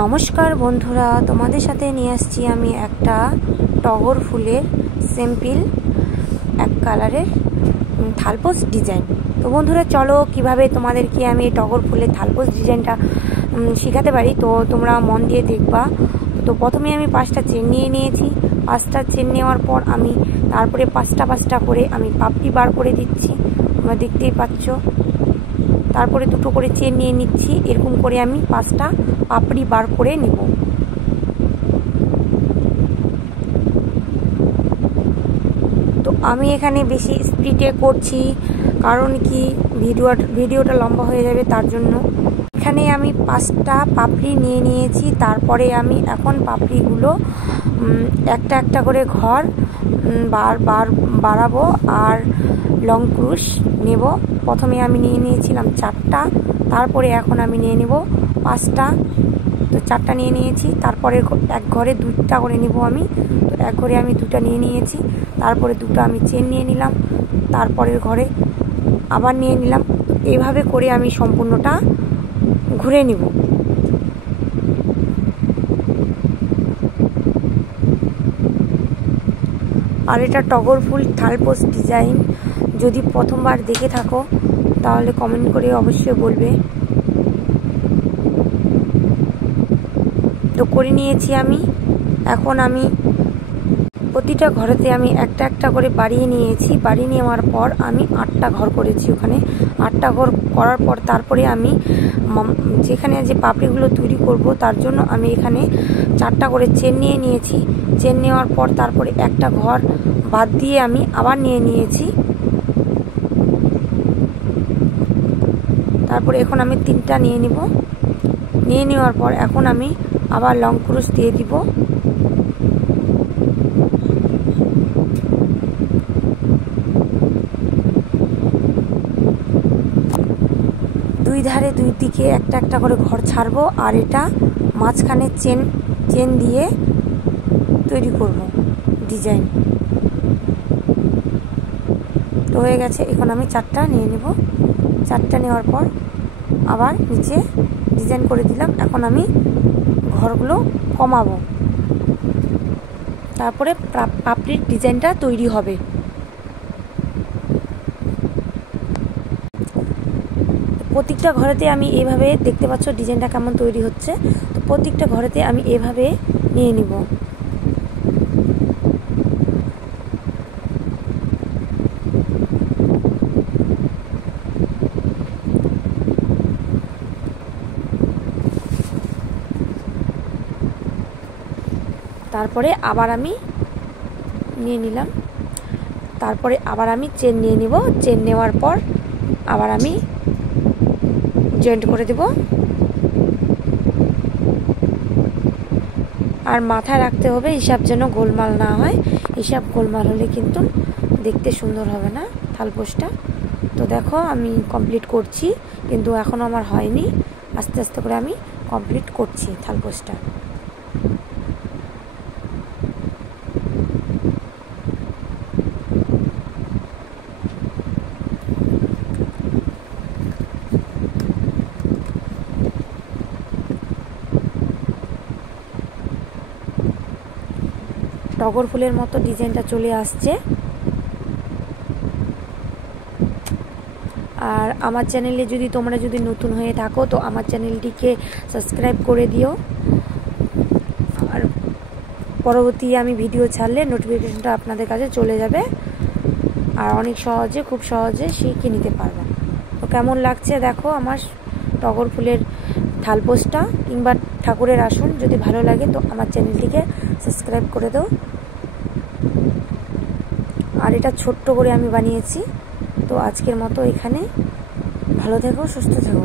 নমস্কার বন্ধুরা, তোমাদের সাথে নিয়ে আসছি আমি একটা টগর ফুলের সিম্পল এক কালারের থালপোস ডিজাইন। তো বন্ধুরা চলো কিভাবে তোমাদেরকে আমি টগর ফুলের থালপোস ডিজাইনটা শেখাতে পারি, তো তোমরা মন দিয়ে দেখবা। তো প্রথমে আমি 5টা চেন নিয়ে নিয়েছি। 5টা চেন নেওয়ার পর আমি তারপরে 5টা করে আমি পাপড়ি বার করে দিচ্ছি, তোমরা দেখতেই পাচ্ছ। তারপরে 2টো করে চেন নিয়ে নিচ্ছি, এরকম করে আমি 5টা পাপড়ি বার করে নিব। তো আমি এখানে বেশি স্পিডে করছি, কারণ কি ভিডিওটা লম্বা হয়ে যাবে, তার জন্য। এখানে আমি 5টা পাপড়ি নিয়ে নিয়েছি। তারপরে আমি এখন পাপড়িগুলো একটা করে ঘর বাড়াবো আর লং ক্রুশ নেব। প্রথমে আমি নিয়ে নিয়েছিলাম 4টা, তারপরে এখন আমি নিয়ে নেব 5টা। তো 4টা নিয়ে নিয়েছি, তারপরে এক ঘরে 2টা করে নিব আমি। তো এক ঘরে আমি 2টা নিয়ে নিয়েছি, তারপরে 2টা আমি চেন নিয়ে নিলাম, তারপরের ঘরে আবার নিয়ে নিলাম। এইভাবে করে আমি সম্পূর্ণটা ঘুরে নিব। আর এটা টগর ফুল থালপোস ডিজাইন যদি প্রথমবার দেখে থাকো তাহলে কমেন্ট করে অবশ্যই বলবে। তো করে নিয়েছি আমি। এখন আমি প্রতিটা ঘরেতে আমি একটা করে বাড়িয়ে নিয়েছি। বাড়িয়ে নেওয়ার পর আমি 8টা ঘর করেছি। ওখানে 8টা ঘর করার পর তারপরে আমি যেখানে যে পাপড়িগুলো তৈরি করব তার জন্য আমি এখানে 4টা করে চেন নিয়ে নিয়েছি। চেন নেওয়ার পর তারপরে একটা ঘর বাদ দিয়ে আমি আবার নিয়ে নিয়েছি। তারপরে এখন আমি 3টা নিয়ে নিব। নিয়ে নেওয়ার পর এখন আমি আবার লং ক্রুশ দিয়ে দিব। দুই ধারে দুই দিকে একটা করে ঘর ছাড়বো, আর এটা মাঝখানে চেন দিয়ে তৈরি করব ডিজাইন। তো হয়ে গেছে। এখন আমি 4টা নিয়ে নেব। 4টা নেওয়ার পর আবার নিচে ডিজাইন করে দিলাম। এখন আমি ঘরগুলো কমাবো, তারপরে পাপড়ির ডিজাইনটা তৈরি হবে। প্রত্যেকটা ঘরেতে আমি এইভাবে দেখতে পাচ্ছ ডিজাইনটা কেমন তৈরি হচ্ছে। তো প্রত্যেকটা ঘরেতে আমি এভাবে নিয়ে নিব। তারপরে আবার আমি নিয়ে নিলাম। তারপরে আবার আমি চেন নিয়ে নিব। চেন নেওয়ার পর আবার আমি জয়েন্ট করে দেব। আর মাথায় রাখতে হবে হিসাব যেন গোলমাল না হয়। হিসাব গোলমাল হলে কিন্তু দেখতে সুন্দর হবে না থালপোসটা। তো দেখো আমি কমপ্লিট করছি, কিন্তু এখনও আমার হয়নি। আস্তে আস্তে করে আমি কমপ্লিট করছি থালপোসটা। টগর ফুলের মতো ডিজাইনটা চলে আসছে। আর আমার চ্যানেলে তোমরা যদি নতুন হয়ে থাকো তো আমার চ্যানেলটিকে সাবস্ক্রাইব করে দিও। আর পরবর্তী আমি ভিডিও ছাড়লে নোটিফিকেশনটা আপনাদের কাছে চলে যাবে, আর অনেক খুব সহজে শিখে নিতে পারবে। তো কেমন লাগছে দেখো আমার টগর ফুলের থালপোসটা কিংবা ঠাকুরের আসন। যদি ভালো লাগে তো আমার চ্যানেলটিকে সাবস্ক্রাইব করে দাও। আর এটা ছোট্ট করে আমি বানিয়েছি। তো আজকের মতো এখানে, ভালো থেকো, সুস্থ থেকো।